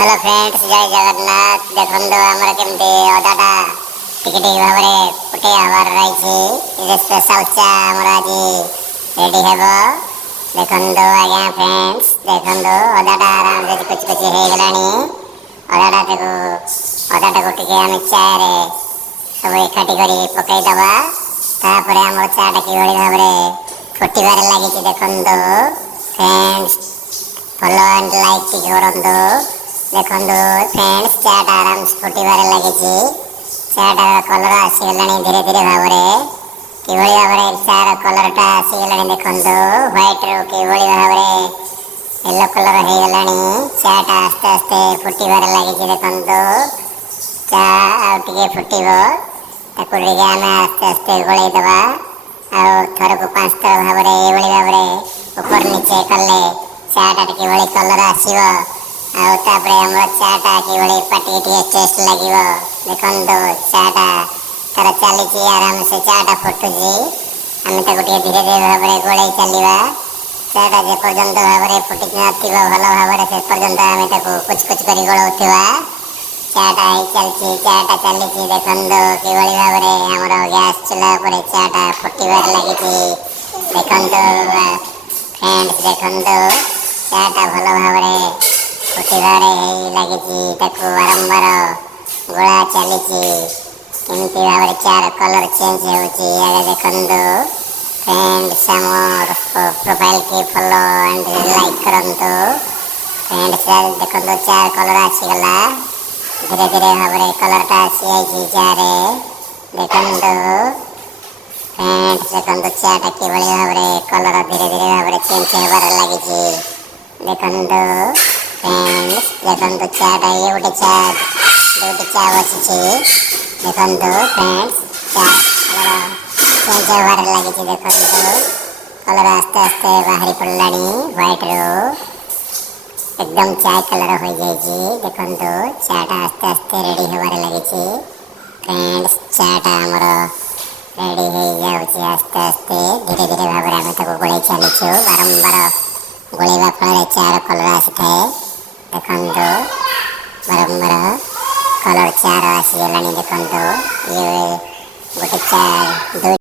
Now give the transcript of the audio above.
Hello friends, जय जगन्नाथ। देखो आमर केमती अदाटा टिके टिके भाव में फुटे हबार रही स्पेशल चा आमर आज रेडी हेब। देखो आज्ञा फ्रेंड्स, देखो अदाटा आराम से कुछ कुछ हो गलानी। अदाटा को टिके आम चाय सब एकाठी कर पकईदबा। तापर आम चाटा कि भाव में फुटबार लगी। देखो फ्रेंड्स, फॉलो एंड लाइक करूँ। देखो फ्रेंड्स, चाटा आराम से फुटबार लगी। चाटार कलर आसीगला धीरे धीरे भाव में कि भाव में चार कलरटा आसीगला। देखो व्हाइट रू कि भाव में येलो कलर हो गला। चाटा आस्ते आस्ते फुटबार लगी। देखो चा आगे फुटब आम आस्ते आस्ते गोलईदबा। थर को 5 थर भाव में भाव में ऊपर नीचे कले चाटा कि कलर आसो। आपर आम चाटा कि पाटी टेस्ट लगे। देखो चाटा तार चली आराम से चाटा फुटुची। आम धीरे धीरे भाव में गोलई चलवा। चाटा जेपर्यंत भाव में फुटी भल भाव में से पर्यंत आम कुछ कुछ कर गोलौवा। चाटा ही चलती, चाटा चली। देखो कि भाव में आमर गैस चूल्हा पर चाटा फुटबार लगी। देखो फ्रेंड्स, देखो चाटा भल भाव में फुटबार लगी। बारंबार गोला चली केमती भाव में चार कलर चेंज हो। देखो फ्रेंड्स, आम प्रोफाइल की फॉलो एंड लाइक करूँ। फ्रेंड्स देखो चार कलर आसीगला। धीरे धीरे भाव में कलरटा आसी जार। देखो फ्रेंड्स, देखो चाटा कि भाव में कलर धीरे धीरे भाव में चेंज होबार लगी। देखो फ्रेंड्स, देखो चाटा ये गोटे चा दुटी चा बसी। देखो फ्रेंड्स, चा कलर चेंज होबार लगी। देखो कलर आस्ते आस्ते बाहरी पड़ा। व्हाइट रू एकदम चाय कलर हो जाए। देखो चाटा आस्ते आस्ते रेडी होबार लगी। फ्रेंड्स, चाटा आमर रेडी हो जाए आस्ते आस्ते धीरे धीरे भाव में आम गोलई चलीचु। बारंबार गोलैवा फल चार कलर आसी थाए। देखो बारंबार कलर चार आसीगला। देखो ये गोटे चार